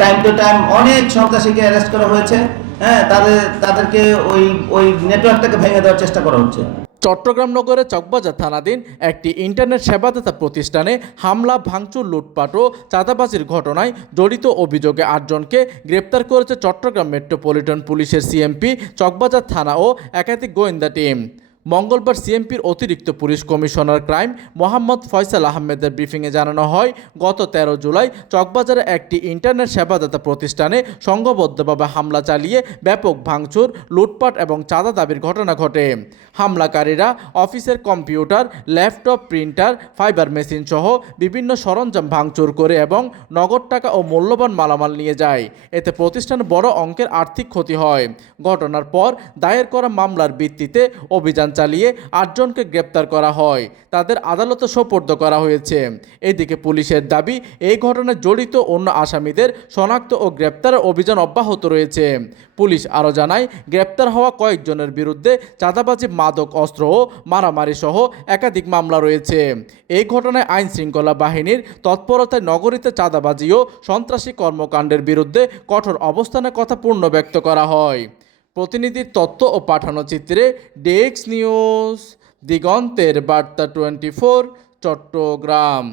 Time to time অনেক সন্ত্রাসীকে arrest করা হয়েছে। হ্যাঁ, তাদেরকে ওই নেটওয়ার্কটাকে ভেঙে দেওয়ার চেষ্টা করা হচ্ছে। চট্টগ্রাম নগরের চকবাজার থানাধীন একটি ইন্টারনেট সেবাদাতা প্রতিষ্ঠানে হামলা, ভাঙচুর, লুটপাট ও চাঁদাবাজির ঘটনায় জড়িত অভিযোগে 8 জনকে গ্রেপ্তার করেছে চট্টগ্রাম মেট্রোপলিটন পুলিশের সিএমপি, চকবাজার থানা ও একাধিক গোয়েন্দা টিম। মঙ্গলবার সিএমপির অতিরিক্ত police commissioner crime Mohammad Faisal আহমেদের ব্রিফিংয়ে জানানো হয়, গত 13 জুলাই চকবাজারে একটি ইন্টারনেট সেবাদাতা প্রতিষ্ঠানে সংঘবদ্ধভাবে হামলা চালিয়ে ব্যাপক ভাঙচুর, লুটপাট এবং চাঁদা দাবির ঘটনা ঘটে। হামলাকারীরা অফিসের computer, laptop, printer, fibre machine সহ বিভিন্ন সরঞ্জাম ভাঙচুর করে এবং নগদ টাকা ও মূল্যবান মালামাল নিয়ে যায়। এতে প্রতিষ্ঠানে বড় অঙ্কের আর্থিক ক্ষতি হয়। ঘটনার পর দায়ের করা মামলার ভিত্তিতে অভিযান চালিয়ে 8 জনকে গ্রেপ্তার করা হয়। তাদের আদালতে সোপর্দ করা হয়েছে। এদিকে পুলিশের দাবি, এই ঘটনায় জড়িত অন্য আসামিদের শনাক্ত ও গ্রেপ্তারের অভিযান অব্যাহত রয়েছে। পুলিশ আরও জানায়, গ্রেপ্তার হওয়া কয়েকজনের বিরুদ্ধে চাঁদাবাজি, মাদক অস্ত্র ও মারামারি সহ একাধিক মামলা রয়েছে। এই ঘটনায় আইন শৃঙ্খলা বাহিনীর তৎপরতায় নগরীতে চাঁদাবাজি ও সন্ত্রাসী কর্মকাণ্ডের বিরুদ্ধে কঠোর অবস্থানের কথা পূর্ণ ব্যক্ত করা হয়। প্রতিনিধির তথ্য ও পাঠানো চিত্রে ডেস্ক নিউজ, দিগন্তের বার্তা 24, চট্টগ্রাম।